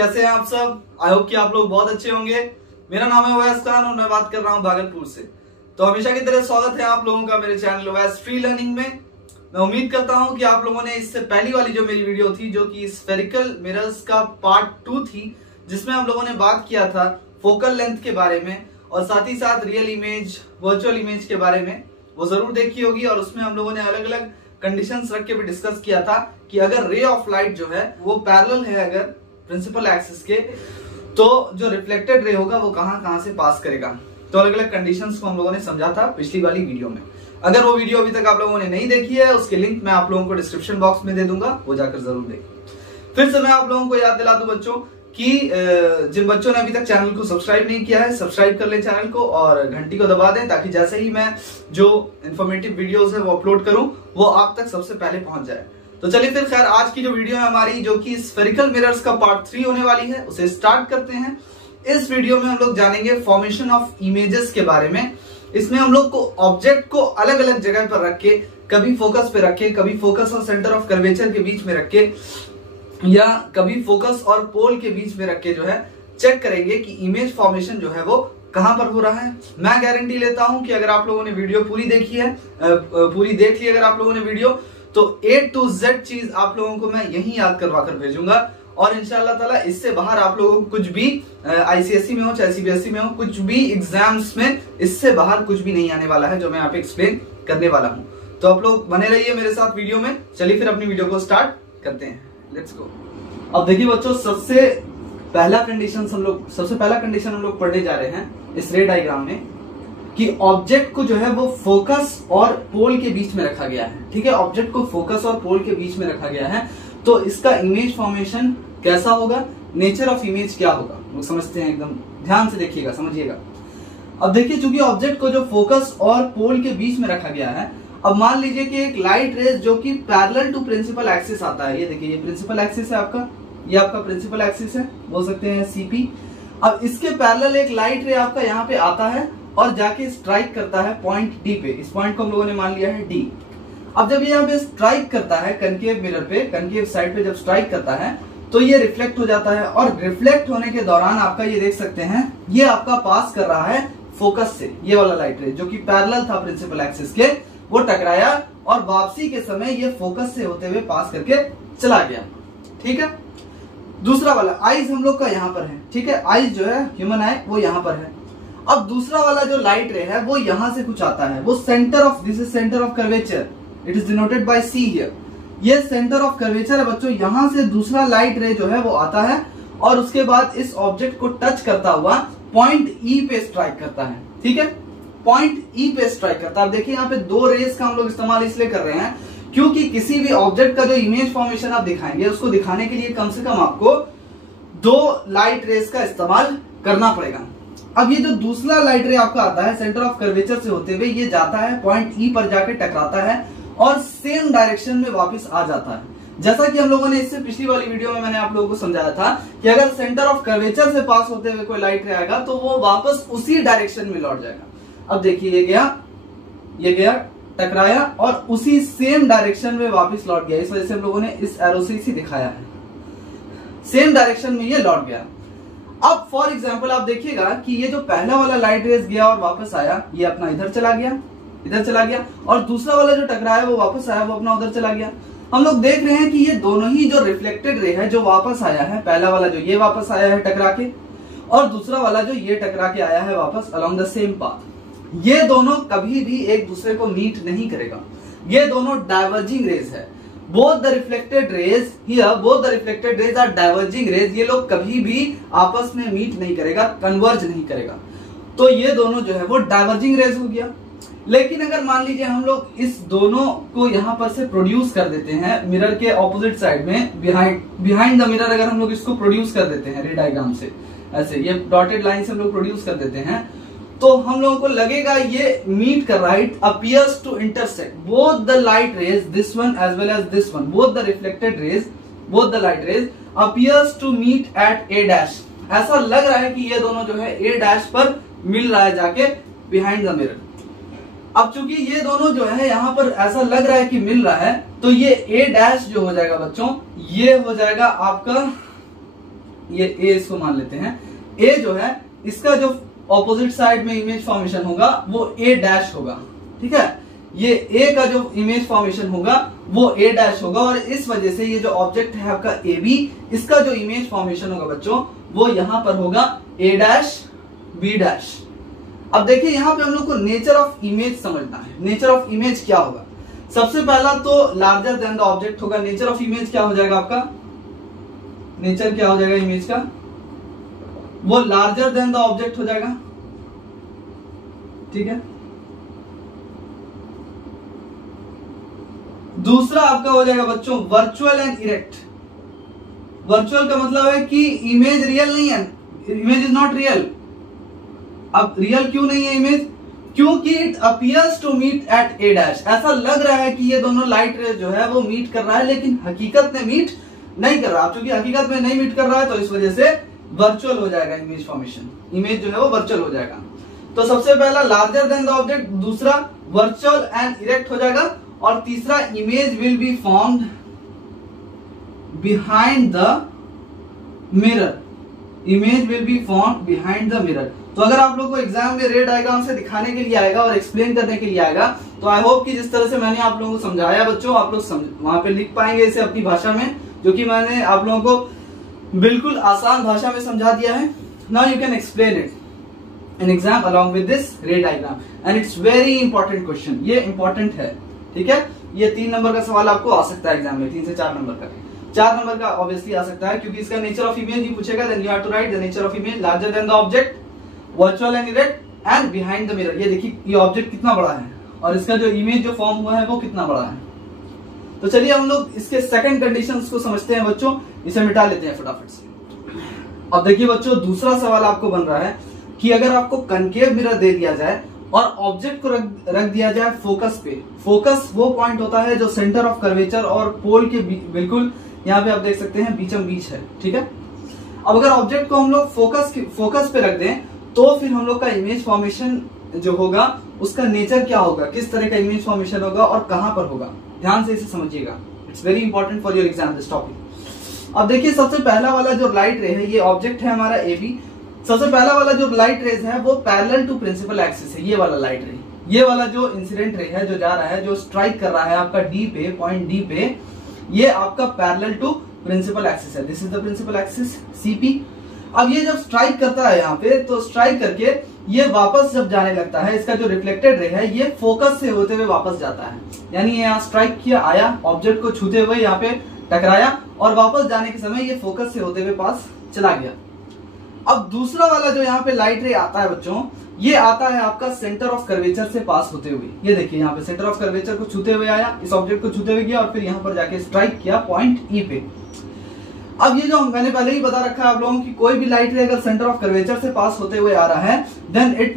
कैसे हैं आप सब। आई होप कि आप लोग बहुत अच्छे होंगे। मेरा नाम है ओवैस खान और मैं बात कर रहा हूं भागलपुर से। तो हमेशा की तरह स्वागत है आप लोगों का मेरे चैनल ओवैस फ्री लर्निंग में। मैं उम्मीद करता हूं कि आप लोगों ने इससे पहली वाली जो मेरी वीडियो थी, जो कि स्फेरिकल मिरर्स का पार्ट 2 थी, जिसमें हम लोगों ने बात किया था फोकल लेंथ के बारे में और साथ ही साथ रियल इमेज, वर्चुअल इमेज के बारे में, वो जरूर देखी होगी। और उसमें हम लोगों ने अलग अलग कंडीशंस रख के भी डिस्कस किया था कि अगर रे ऑफ लाइट जो है वो पैरेलल है अगर प्रिंसिपल एक्सिस के, तो जो रिफ्लेक्टेड रे होगा वो कहां से पास करेगा। तो अलग अलग कंडीशंस को हम लोगों ने समझा था पिछली वाली वीडियो में। अगर वो वीडियो अभी तक आप लोगों ने नहीं देखी है, उसके लिंक मैं आप लोगों को डिस्क्रिप्शन बॉक्स में दे दूंगा, वो जाकर जरूर देखें। फिर से मैं आप लोगों को याद दिला दूं बच्चों कि जिन बच्चों ने अभी तक चैनल को सब्सक्राइब नहीं किया है, सब्सक्राइब कर लें चैनल को और घंटी को दबा दें, ताकि जैसे ही मैं जो इन्फॉर्मेटिव वीडियोस है वो अपलोड करूं वो आप तक सबसे पहले पहुंच जाए। तो चलिए फिर खैर आज की जो वीडियो है हमारी, जो कि स्फेरिकल मिरर्स का पार्ट 3 होने वाली है, उसे स्टार्ट करते हैं। इस वीडियो में हम लोग जानेंगे फॉर्मेशन ऑफ इमेजेस के बारे में। इसमें हम लोग को ऑब्जेक्ट को अलग अलग जगह पर रख के, कभी फोकस पे रखे, कभी फोकस और सेंटर ऑफ कर्वेचर के बीच में रख के, या कभी फोकस और पोल के बीच में रख के जो है चेक करेंगे कि इमेज फॉर्मेशन जो है वो कहां पर हो रहा है। मैं गारंटी लेता हूं कि अगर आप लोगों ने वीडियो पूरी देखी है, पूरी देख ली अगर आप लोगों ने वीडियो, तो A to Z चीज आप लोगों को मैं यही याद करवा कर भेजूंगा। और इंशाल्लाह ताला इससे बाहर आप लोगों को कुछ भी ICSE में हो चाहे CBSE में हो, कुछ भी एग्जाम्स में इससे बाहर कुछ भी नहीं आने वाला है जो मैं यहाँ पे एक्सप्लेन करने वाला हूँ। तो आप लोग बने रहिए मेरे साथ वीडियो में। चलिए फिर अपनी वीडियो को स्टार्ट करते हैं, लेट्स गो। अब देखिए बच्चों, सबसे पहला कंडीशन हम लोग पढ़ने जा रहे हैं इस रे डायग्राम में कि ऑब्जेक्ट को जो है वो फोकस और पोल के बीच में रखा गया है। ठीक है, ऑब्जेक्ट को फोकस और पोल के बीच में रखा गया है, तो इसका इमेज फॉर्मेशन कैसा होगा, नेचर ऑफ इमेज क्या होगा, वो समझते हैं। एकदम ध्यान से देखिएगा, समझिएगा। अब देखिए, चूंकि ऑब्जेक्ट को जो फोकस और पोल के बीच में रखा गया है, अब मान लीजिए कि एक लाइट रेज जो कि पैरेलल टू प्रिंसिपल एक्सिस आता है, ये देखिए, ये प्रिंसिपल एक्सिस है आपका, ये आपका प्रिंसिपल एक्सिस है, बोल सकते हैं CP। अब इसके पैरेलल एक लाइट रे आपका यहाँ पे आता है और जाके स्ट्राइक करता है पॉइंट D पे। इस पॉइंट को हम लोगों ने मान लिया है D। अब जब ये यहाँ पे स्ट्राइक करता है कनकेव मिरर पे, कनकेव साइड पे जब स्ट्राइक करता है तो ये रिफ्लेक्ट हो जाता है, और रिफ्लेक्ट होने के दौरान आपका ये देख सकते हैं, ये आपका पास कर रहा है फोकस से। ये वाला लाइट रे जो कि पैरेलल था प्रिंसिपल एक्सिस के, वो टकराया और वापसी के समय ये फोकस से होते हुए पास करके चला गया। ठीक है, दूसरा वाला आईज हम लोग का यहाँ पर है। ठीक है, आईज जो है ह्यूमन आई वो यहाँ पर है। अब दूसरा वाला जो लाइट रे है वो यहां से कुछ आता है, वो centre of, this is centre of curvature, it is denoted by C here. ये सेंटर ऑफ कर्वेचर है बच्चों। यहां से दूसरा लाइट रे जो है वो आता है और उसके बाद इस ऑब्जेक्ट को टच करता हुआ पॉइंट E पे स्ट्राइक करता है। ठीक है, पॉइंट E पे स्ट्राइक करता है। अब देखिए, यहाँ पे दो रेस का हम लोग इस्तेमाल इसलिए कर रहे हैं क्योंकि किसी भी ऑब्जेक्ट का जो इमेज फॉर्मेशन आप दिखाएंगे, उसको दिखाने के लिए कम से कम आपको 2 लाइट रेस का इस्तेमाल करना पड़ेगा। अब ये जो दूसरा लाइट रे आपका आता है सेंटर ऑफ कर्वेचर से होते हुए, ये जाता है पॉइंट E पर जाके टकराता है और सेम डायरेक्शन में वापस आ जाता है। जैसा कि हम लोगों ने इससे पिछली वाली वीडियो में मैंने आप लोगों को समझाया था कि अगर सेंटर ऑफ कर्वेचर से पास होते हुए कोई लाइट रे आएगा तो वो वापस उसी डायरेक्शन में लौट जाएगा। अब देखिए, ये गया टकराया और उसी सेम डायरेक्शन में वापस लौट गया। इस वजह से हम लोगों ने इस एरो से इसी दिखाया है, सेम डायरेक्शन में ये लौट गया। अब फॉर एग्जाम्पल आप देखिएगा कि ये जो पहला वाला लाइट रेस गया और वापस आया, ये अपना इधर चला गया, और दूसरा वाला जो टकराया वो वापस आया, वो अपना उधर चला गया। हम लोग देख रहे हैं कि ये दोनों ही जो रिफ्लेक्टेड रे है जो वापस आया है, पहला वाला जो ये वापस आया है टकरा के, और दूसरा वाला जो ये टकरा के आया है वापस अलोंग द सेम पाथ, ये दोनों कभी भी एक दूसरे को मीट नहीं करेगा। ये दोनों डाइवर्जिंग रेज है। Both the reflected rays are diverging rays। ये लोग कभी भी आपस में मीट नहीं करेगा, कन्वर्ज नहीं करेगा। तो ये दोनों जो है वो डाइवर्जिंग रेज हो गया। लेकिन अगर मान लीजिए हम लोग इस दोनों को यहाँ पर से प्रोड्यूस कर देते हैं मिरर के ऑपोजिट साइड में, बिहाइंड द मिरर अगर हम लोग इसको प्रोड्यूस कर देते हैं रे डायग्राम से, ऐसे ये डॉटेड लाइन से हम लोग प्रोड्यूस कर देते हैं, तो हम लोगों को लगेगा ये मीट कर रहा है। It appears to intersect both the light rays, this one as well as this one, both the reflected rays, both the light rays appears to meet at A'। ऐसा लग रहा है कि ये दोनों जो है A' पर मिल रहा है जाके बिहाइंड द मिरर। अब चूंकि ये दोनों जो है यहाँ पर ऐसा लग रहा है कि मिल रहा है, तो ये A' जो हो जाएगा बच्चों, ये हो जाएगा आपका ये ए इसको मान लेते हैं। ए जो है इसका जो ऑपोजिट साइड में इमेज फॉर्मेशन होगा वो ए डैश होगा, ठीक है। ये ए का जो इमेज फॉर्मेशन होगा वो ए डैश होगा, और इस वजह से ये जो ऑब्जेक्ट है आपका ए बी, इसका जो इमेज फॉर्मेशन होगा बच्चों वो यहां पर होगा ए डैश बी डैश। अब देखिए यहां पे हम लोग को नेचर ऑफ इमेज समझना है। नेचर ऑफ इमेज क्या होगा? सबसे पहला तो लार्जर देन द ऑब्जेक्ट होगा। नेचर ऑफ इमेज क्या हो जाएगा आपका? नेचर क्या हो जाएगा इमेज का? वो लार्जर देन द ऑब्जेक्ट हो जाएगा, ठीक है। दूसरा आपका हो जाएगा बच्चों वर्चुअल एंड इरेक्ट। वर्चुअल का मतलब है कि इमेज रियल नहीं है, इमेज इज नॉट रियल। अब रियल क्यों नहीं है इमेज? क्योंकि it appears to meet at A dash. ऐसा लग रहा है कि ये दोनों लाइट रे जो है वो मीट कर रहा है, लेकिन हकीकत में मीट नहीं कर रहा। क्योंकि हकीकत में नहीं मीट कर रहा है तो इस वजह से वर्चुअल हो जाएगा इमेज फॉर्मेशन। इमेज जो है वो वर्चुअल हो जाएगा। तो सबसे पहला लार्जर देन द ऑब्जेक्ट, दूसरा वर्चुअल एंड इरेक्ट हो जाएगा, और तीसरा image will be formed behind the mirror. Image will be formed behind the mirror. तो अगर आप लोग को एग्जाम में रे डायग्राम से दिखाने के लिए आएगा और एक्सप्लेन करने के लिए आएगा, तो आई होप कि जिस तरह से मैंने आप लोगों को समझाया बच्चों, आप लोग वहां पे लिख पाएंगे इसे अपनी भाषा में, जो कि मैंने आप लोगों को बिल्कुल आसान भाषा में समझा दिया है। Now you can explain it in exam along with this रे diagram, and it's very important question. ये इंपॉर्टेंट है, ठीक है। ये 3 नंबर का सवाल आपको आ सकता है एग्जाम में, 3 से 4 नंबर का। 4 नंबर का ऑब्वियसली आ सकता है, क्योंकि इसका नेचर ऑफ इमेज ही पूछेगा। Then you have to write the nature of image larger than the object, virtual and erect and behind the mirror. ये देखिए ये ऑब्जेक्ट कितना बड़ा है और इसका जो इमेज जो फॉर्म हुआ है वो कितना बड़ा है। तो चलिए हम लोग इसके सेकंड कंडीशंस को समझते हैं बच्चों, इसे मिटा लेते हैं फटाफट से। अब देखिए बच्चों दूसरा सवाल आपको बन रहा है कि अगर आपको कनकेव मिरर दे दिया जाए और ऑब्जेक्ट को रख दिया जाए फोकस पे। फोकस वो पॉइंट होता है जो सेंटर ऑफ कर्वेचर और पोल के बिल्कुल यहाँ पे आप देख सकते हैं बीचम बीच है, ठीक है। अब अगर ऑब्जेक्ट को हम लोग फोकस पे रख दें तो फिर हम लोग का इमेज फॉर्मेशन जो होगा उसका नेचर क्या होगा, किस तरह का इमेज फॉर्मेशन होगा और कहां पर होगा। ध्यान से इसे समझिएगा, it's very important for your exam this topic. अब देखिए सबसे पहला वाला जो लाइट रे है, ये ऑब्जेक्ट है हमारा ए बी। सबसे पहला वाला जो लाइट रेज है वो पैरेलल टू प्रिंसिपल एक्सिस है। ये वाला लाइट रे, ये वाला जो इंसिडेंट रे है जो जा रहा है, जो स्ट्राइक कर रहा है आपका डी पे, पॉइंट डी पे, ये आपका पैरेलल टू प्रिंसिपल एक्सिस है। This is the principal axis CP. अब ये जब स्ट्राइक करता है यहाँ पे, तो स्ट्राइक करके ये वापस जब जाने लगता है, इसका जो रिफ्लेक्टेड रे है ये फोकस से होते हुए वापस जाता है। यानी ये यहाँ स्ट्राइक किया, आया, ऑब्जेक्ट को छूते हुए यहाँ पे टकराया, और वापस जाने के समय ये फोकस से होते हुए पास चला गया। अब दूसरा वाला जो यहाँ पे लाइट रे आता है बच्चों, ये आता है आपका सेंटर ऑफ कर्वेचर से पास होते हुए। ये देखिए यहाँ पे सेंटर ऑफ कर्वेचर को छूते हुए आया, इस ऑब्जेक्ट को छूते हुए गया और फिर यहाँ पर जाके स्ट्राइक किया पॉइंट ई पे। अब ये जो मैंने पहले ही बता रखा है आप लोगों की, कोई भी लाइट रे अगर सेंटर ऑफ कर्वेचर से पास होते हुए आ रहा है, then it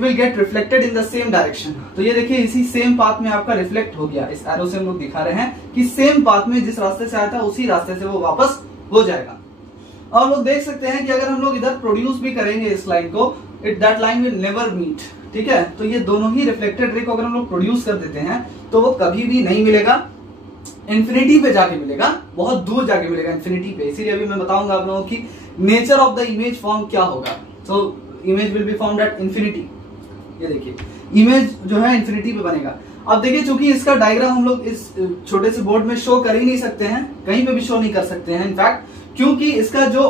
will get reflected in the same direction. तो ये देखिए इसी सेम पाथ में आपका रिफ्लेक्ट हो गया। इस एरो से हम लोग दिखा रहे हैं कि सेम पाथ में जिस रास्ते से आया था उसी रास्ते से वो वापस हो जाएगा। और लोग देख सकते हैं कि अगर हम लोग इधर प्रोड्यूस भी करेंगे इस लाइन को, that line will never meet, ठीक है। तो ये दोनों ही रिफ्लेक्टेड रे को अगर हम लोग प्रोड्यूस कर देते हैं तो वो कभी भी नहीं मिलेगा, इंफिनिटी पे जाके मिलेगा, बहुत दूर जाके मिलेगा इंफिनिटी पे। इसीलिए अभी मैं बताऊंगा आप लोगों की nature of the image form क्या होगा। तो image will be formed at infinity. ये देखिए इमेज जो है इंफिनिटी पे बनेगा। अब देखिए चूंकि इसका डायग्राम हम लोग इस छोटे से बोर्ड में शो कर ही नहीं सकते हैं, कहीं पे भी शो नहीं कर सकते हैं इनफैक्ट, क्योंकि इसका जो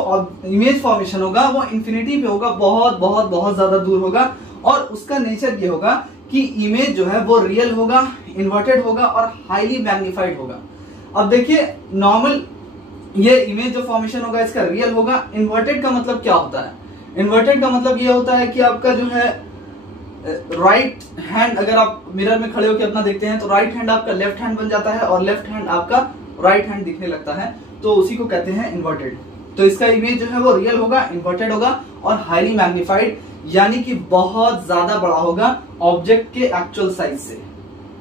इमेज फॉर्मेशन होगा वो इंफिनिटी पे होगा, बहुत बहुत बहुत ज्यादा दूर होगा। और उसका नेचर ये होगा कि इमेज जो है वो रियल होगा, इन्वर्टेड होगा और हाईली मैग्निफाइड होगा। अब देखिए नॉर्मल ये इमेज जो फॉर्मेशन होगा इसका रियल होगा। इन्वर्टेड का मतलब क्या होता है? इन्वर्टेड का मतलब ये होता है कि आपका जो है राइट हैंड, अगर आप मिरर में खड़े होकर अपना देखते हैं तो राइट हैंड आपका लेफ्ट हैंड बन जाता है और लेफ्ट हैंड आपका राइट हैंड दिखने लगता है, तो उसी को कहते हैं इन्वर्टेड। तो इसका इमेज जो है वो रियल होगा, इन्वर्टेड होगा और हाईली मैग्निफाइड, यानी कि बहुत ज्यादा बड़ा होगा ऑब्जेक्ट के एक्चुअल साइज से।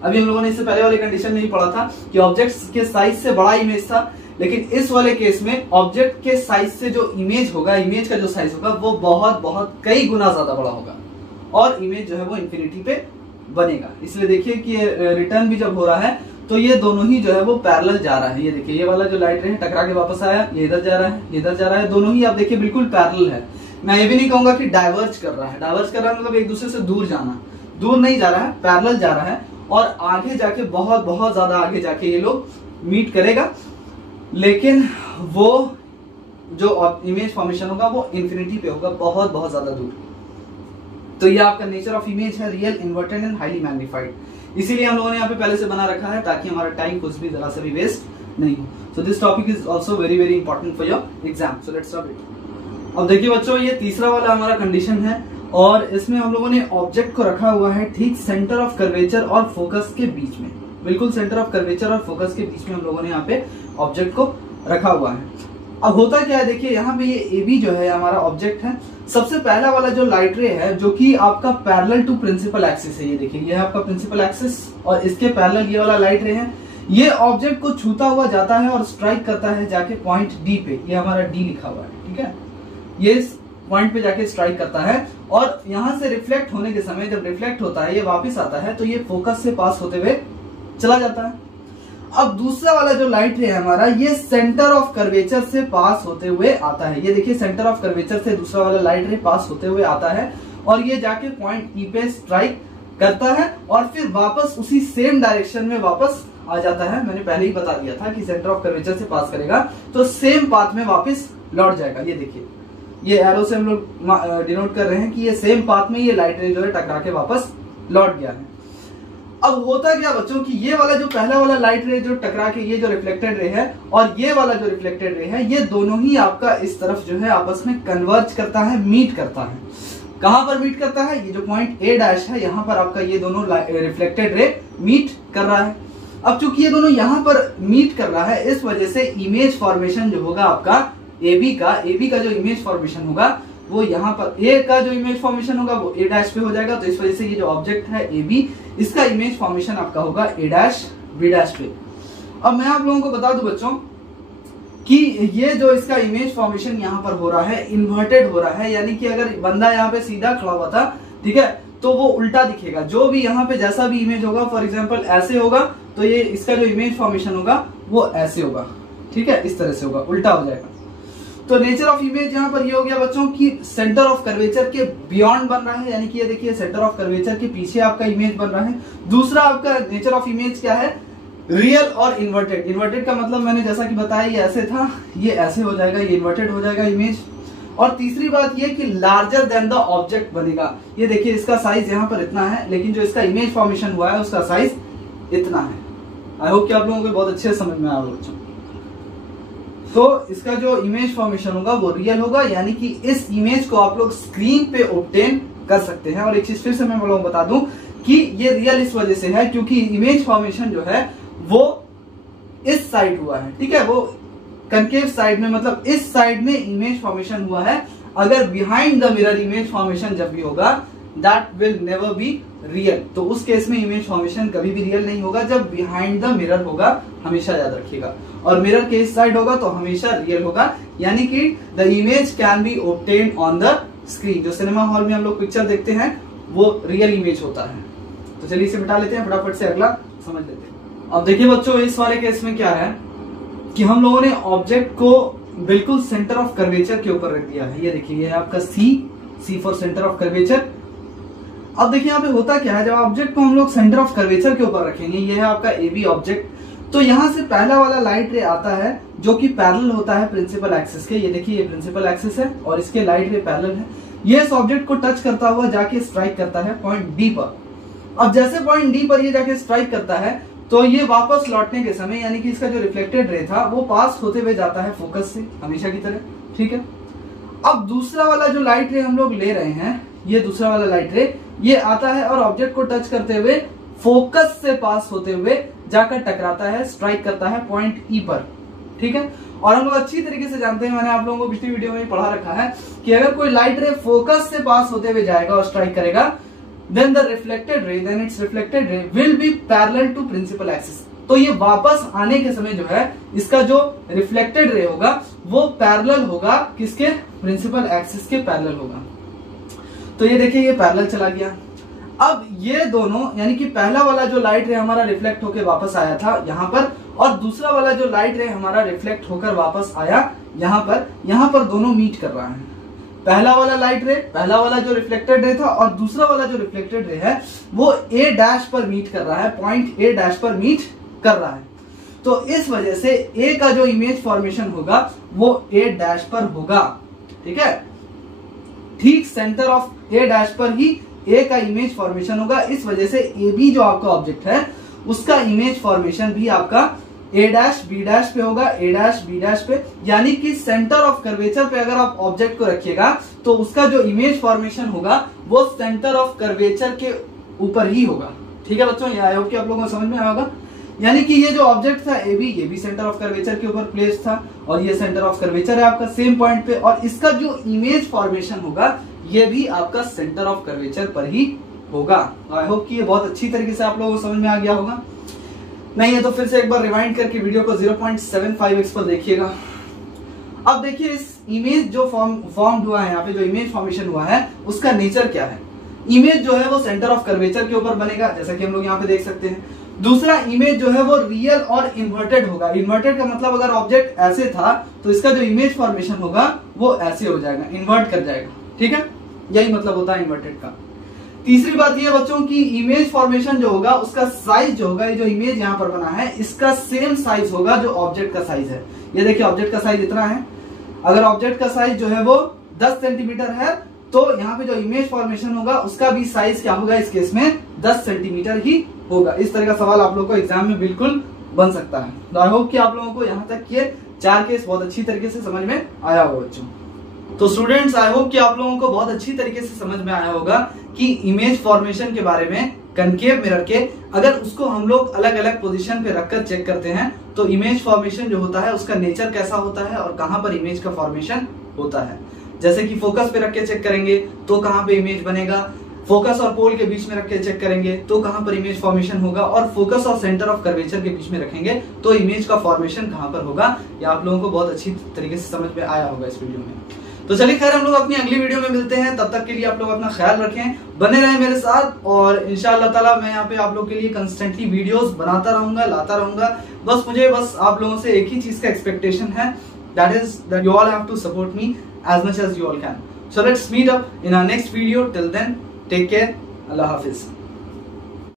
अभी हम लोगों ने इससे पहले वाली कंडीशन नहीं पढ़ा था कि ऑब्जेक्ट के साइज से बड़ा इमेज था, लेकिन इस वाले केस में ऑब्जेक्ट के साइज से जो इमेज होगा, इमेज का जो साइज होगा वो बहुत बहुत कई गुना ज्यादा बड़ा होगा और इमेज जो है वो इंफिनिटी पे बनेगा। इसलिए देखिए कि रिटर्न भी जब हो रहा है तो ये दोनों ही जो है वो पैरेलल जा रहा है। ये देखिए ये वाला जो लाइट रे है टकरा के वापस आया, ये इधर जा रहा है, ये इधर जा रहा है, दोनों ही आप देखिए बिल्कुल पैरेलल है। मैं ये भी नहीं कहूंगा कि डाइवर्ज कर रहा है। डाइवर्ज कर रहा है मतलब एक दूसरे से दूर जाना, दूर नहीं जा रहा है, पैरेलल जा रहा है। और आगे जाके बहुत बहुत ज्यादा आगे जाके ये लोग मीट करेगा, लेकिन वो जो इमेज फॉर्मेशन होगा वो इंफिनिटी पे होगा, बहुत बहुत ज्यादा दूर। तो ये आपका नेचर ऑफ इमेज है, real, inverted and highly magnified. इसीलिए हम लोगों ने यहाँ पे पहले से बना रखा है ताकि हमारा टाइम कुछ भी जरा सा भी वेस्ट नहीं हो। So this topic is also very very important for your exam. So let's start it. अब देखिए बच्चों, ये तीसरा वाला हमारा कंडीशन है और इसमें हम लोगों ने ऑब्जेक्ट को रखा हुआ है ठीक सेंटर ऑफ कर्वेचर और फोकस के बीच में, बिल्कुल सेंटर ऑफ कर्वेचर और फोकस के बीच में हम लोगों ने यहाँ पे ऑब्जेक्ट को रखा हुआ है। अब होता क्या है, देखिए यहाँ पे ये AB जो है हमारा ऑब्जेक्ट है। सबसे पहला वाला जो लाइट रे है जो कि आपका पैरेलल टू प्रिंसिपल एक्सिस है, ये देखिए ये है आपका प्रिंसिपल एक्सिस और इसके पैरेलल ये वाला लाइट रे है। ये ऑब्जेक्ट को छूता हुआ जाता है और स्ट्राइक करता है जाके पॉइंट D पे, ये हमारा D लिखा हुआ है, ठीक है। ये इस पॉइंट पे जाके स्ट्राइक करता है और यहाँ से रिफ्लेक्ट होने के समय जब रिफ्लेक्ट होता है ये वापिस आता है तो ये फोकस से पास होते हुए चला जाता है। अब दूसरा वाला जो लाइट रे है हमारा, ये सेंटर ऑफ कर्वेचर से पास होते हुए आता है। ये देखिए सेंटर ऑफ कर्वेचर से दूसरा वाला लाइट रे पास होते हुए आता है और ये जाके पॉइंट E पे स्ट्राइक करता है और फिर वापस उसी सेम डायरेक्शन में वापस आ जाता है। मैंने पहले ही बता दिया था कि सेंटर ऑफ कर्वेचर से पास करेगा तो सेम पाथ में वापस लौट जाएगा। ये देखिए ये एरो से हम लोग डिनोट कर रहे हैं कि ये सेम पाथ में ये लाइट रे जो है टकरा के वापस लौट गया है। अब होता क्या बच्चों कि ये वाला जो पहला वाला लाइट रे जो टकरा के ये जो रिफ्लेक्टेड रे है और ये वाला जो रिफ्लेक्टेड रे है, ये दोनों ही आपका इस तरफ जो है आपस में कन्वर्ज करता है, मीट करता है। कहां पर मीट करता है? ये जो पॉइंट A' है यहाँ पर आपका ये दोनों रिफ्लेक्टेड रे मीट कर रहा है। अब चूंकि ये दोनों यहाँ पर मीट कर रहा है, इस वजह से इमेज फॉर्मेशन जो होगा आपका AB का जो इमेज फॉर्मेशन होगा वो यहाँ पर A का जो इमेज फॉर्मेशन होगा वो A' पे हो जाएगा। तो इस वजह से ये जो ऑब्जेक्ट है AB, इसका इमेज फॉर्मेशन आपका होगा A' B' पे। अब मैं आप लोगों को बता दूं बच्चों कि ये जो इसका इमेज फॉर्मेशन यहाँ पर हो रहा है इन्वर्टेड हो रहा है, यानी कि अगर बंदा यहाँ पे सीधा खड़ा हुआ था, ठीक है, तो वो उल्टा दिखेगा। जो भी यहाँ पे जैसा भी इमेज होगा, फॉर एग्जाम्पल ऐसे होगा तो ये इसका जो इमेज फॉर्मेशन होगा वो ऐसे होगा, ठीक है, इस तरह से होगा, उल्टा हो जाएगा। तो नेचर ऑफ इमेज यहाँ पर ये हो गया बच्चों कि सेंटर ऑफ कर्वेचर के बियॉन्ड बन रहा है, यानी कि ये देखिए सेंटर ऑफ कर्वेचर के पीछे आपका इमेज बन रहा है। दूसरा आपका नेचर ऑफ इमेज क्या है? रियल और इन्वर्टेड। इन्वर्टेड का मतलब मैंने जैसा कि बताया ये ऐसे था, ये ऐसे हो जाएगा, ये इन्वर्टेड हो जाएगा इमेज। और तीसरी बात ये कि लार्जर देन द ऑब्जेक्ट बनेगा। ये देखिए इसका साइज यहाँ पर इतना है, लेकिन जो इसका इमेज फॉर्मेशन हुआ है उसका साइज इतना है। आई होप कि आप लोगों को बहुत अच्छे से समझ में आ रहा है। तो इसका जो इमेज फॉर्मेशन होगा वो रियल होगा, यानी कि इस इमेज को आप लोग स्क्रीन पे ऑब्टेन कर सकते हैं। और एक चीज फिर से मैं लोगों को बता दूं कि ये रियल इस वजह से है क्योंकि इमेज फॉर्मेशन जो है वो इस साइड हुआ है, ठीक है, वो कनकेव साइड में, मतलब इस साइड में इमेज फॉर्मेशन हुआ है। अगर behind the mirror image formation जब भी होगा that will never be real. तो उस केस में इमेज फॉर्मेशन कभी भी रियल नहीं होगा जब बिहाइंड द मिरर होगा, हमेशा याद रखिएगा। और मिरर के इस साइड होगा तो हमेशा रियल होगा, यानी कि the image can be obtained on the screen. जो सिनेमा हॉल में हम लोग पिक्चर देखते हैं वो रियल इमेज होता है। तो चलिए इसे मिटा लेते हैं, फटाफट से अगला समझ लेते हैं। अब देखिए बच्चों, इस वाले केस में क्या है कि हम लोगों ने ऑब्जेक्ट को बिल्कुल सेंटर ऑफ कर्वेचर के ऊपर रख दिया है। ये देखिए ये है आपका C for centre of curvature. अब देखिए यहाँ पे होता क्या है, जब ऑब्जेक्ट को हम लोग सेंटर ऑफ कर्वेचर के ऊपर रखेंगे, ये है आपका AB ऑब्जेक्ट, तो यहाँ से पहला वाला लाइट रे आता है जो कि पैरेलल होता है प्रिंसिपल एक्सिस के। ये देखिए ये प्रिंसिपल एक्सिस है और इसके लाइट रे पैरेलल है। ये इस ऑब्जेक्ट को टच करता हुआ जाके स्ट्राइक करता है पॉइंट D पर। अब जैसे पॉइंट D पर ये जाके स्ट्राइक करता है तो ये वापस लौटने के समय, यानी कि इसका जो रिफ्लेक्टेड रे था वो पास होते हुए जाता है फोकस से, हमेशा की तरह, ठीक है। अब दूसरा वाला जो लाइट रे हम लोग ले रहे हैं, ये दूसरा वाला लाइट रे ये आता है और ऑब्जेक्ट को टच करते हुए फोकस से पास होते हुए जाकर टकराता है, स्ट्राइक करता है पॉइंट E पर, ठीक है। और हम लोग अच्छी तरीके से जानते हैं, मैंने आप लोगों को पिछली वीडियो में पढ़ा रखा है कि अगर कोई लाइट रे फोकस से पास होते हुए जाएगा और स्ट्राइक करेगा, then its reflected ray will be parallel to principal axis। तो ये वापस आने के समय जो है इसका जो रिफ्लेक्टेड रे होगा वो पैरेलल होगा, किसके? प्रिंसिपल एक्सिस के पैरेलल होगा। तो ये देखिए ये पैरेलल चला गया। अब ये दोनों यानी कि पहला वाला जो लाइट रे हमारा रिफ्लेक्ट होकर वापस आया था यहाँ पर, और दूसरा वाला जो लाइट रे हमारा रिफ्लेक्ट होकर वापस आया यहाँ पर दोनों मीट कर रहा है। पहला वाला लाइट रे, पहला वाला जो रिफ्लेक्टेड रे था और दूसरा वाला जो रिफ्लेक्टेड रे है वो ए डैश पर मीट कर रहा है, पॉइंट ए डैश पर मीट कर रहा है। तो इस वजह से ए का जो इमेज फॉर्मेशन होगा वो ए डैश पर होगा। ठीक है, ठीक सेंटर ऑफ ए डैश पर ही ए का इमेज फॉर्मेशन होगा। इस वजह से ए बी जो आपका ऑब्जेक्ट है उसका इमेज फॉर्मेशन भी आपका ए डैश बी डैश पे होगा, ए डैश बी डैश पे, यानी कि सेंटर ऑफ कर्वेचर पे अगर आप ऑब्जेक्ट को रखिएगा तो उसका जो इमेज फॉर्मेशन होगा वो सेंटर ऑफ कर्वेचर के ऊपर ही होगा। ठीक है बच्चों, ये आई होप कि आप लोगों को समझ में आया होगा। यानी कि ये जो ऑब्जेक्ट था ए बी, ये भी सेंटर ऑफ कर्वेचर के ऊपर प्लेस था और ये सेंटर ऑफ कर्वेचर है आपका सेम पॉइंट पे, और इसका जो इमेज फॉर्मेशन होगा ये भी आपका सेंटर ऑफ कर्वेचर पर ही होगा। आई होप कि ये बहुत अच्छी तरीके से आप लोगों को समझ में आ गया होगा। नहीं है तो फिर से एक बार रिवाइंड करके वीडियो को 0.75x पर देखिएगा। अब देखिए इस इमेज जो फॉर्म हुआ है, यहाँ पे जो इमेज फॉर्मेशन हुआ है उसका नेचर क्या है। इमेज जो है वो सेंटर ऑफ कर्वेचर के ऊपर बनेगा, जैसा कि हम लोग यहाँ पे देख सकते हैं। दूसरा इमेज जो है वो रियल और इन्वर्टेड होगा। इन्वर्टेड का मतलब अगर ऑब्जेक्ट ऐसे था तो इसका जो इमेज फॉर्मेशन होगा वो ऐसे हो जाएगा, इन्वर्ट कर जाएगा। ठीक है, यही मतलब होता है इन्वर्टेड का। तीसरी बात ये बच्चों की इमेज फॉर्मेशन जो होगा उसका साइज जो होगा, ये जो इमेज यहाँ पर बना है इसका सेम साइज होगा जो ऑब्जेक्ट का साइज है। ये देखिए ऑब्जेक्ट का साइज इतना है, अगर ऑब्जेक्ट का साइज जो है वो 10 सेंटीमीटर है तो यहाँ पे जो इमेज फॉर्मेशन होगा उसका भी साइज क्या होगा, इस केस में 10 सेंटीमीटर ही होगा। इस तरह का सवाल आप लोग को एग्जाम में बिल्कुल बन सकता है। तो आई होप कि आप लोगों को यहाँ तक ये 4 केस बहुत अच्छी तरीके से समझ में आया होगा बच्चों। तो स्टूडेंट्स आई होप कि आप लोगों को बहुत अच्छी तरीके से समझ में आया होगा कि इमेज फॉर्मेशन के बारे में कनकेव मिरर के अगर उसको हम लोग अलग अलग पोजीशन पे रखकर चेक करते हैं तो इमेज फॉर्मेशन जो होता है उसका नेचर कैसा होता है और कहां पर इमेज का फॉर्मेशन होता है। जैसे कि फोकस पे रख के चेक करेंगे तो कहां पे इमेज बनेगा, फोकस और पोल के बीच में रख के चेक करेंगे तो कहां पर इमेज फॉर्मेशन होगा, और फोकस और सेंटर ऑफ कर्वेचर के बीच में रखेंगे तो इमेज का फॉर्मेशन कहां पर होगा। ये आप लोगों को बहुत अच्छी तरीके से समझ में आया होगा इस वीडियो में। तो चलिए खैर हम लोग अपनी अगली वीडियो में मिलते हैं, तब तक के लिए आप लोग अपना ख्याल रखें, बने रहें मेरे साथ, और इंशाअल्लाह ताला मैं यहाँ पे आप लोग के लिए कंस्टेंटली वीडियोस बनाता रहूंगा, लाता रहूंगा। मुझे आप लोगों से एक ही चीज का एक्सपेक्टेशन है, that is that you all have to support me as much as you all can. So let's meet up in our next video. Till then, take care. Allah Hafiz.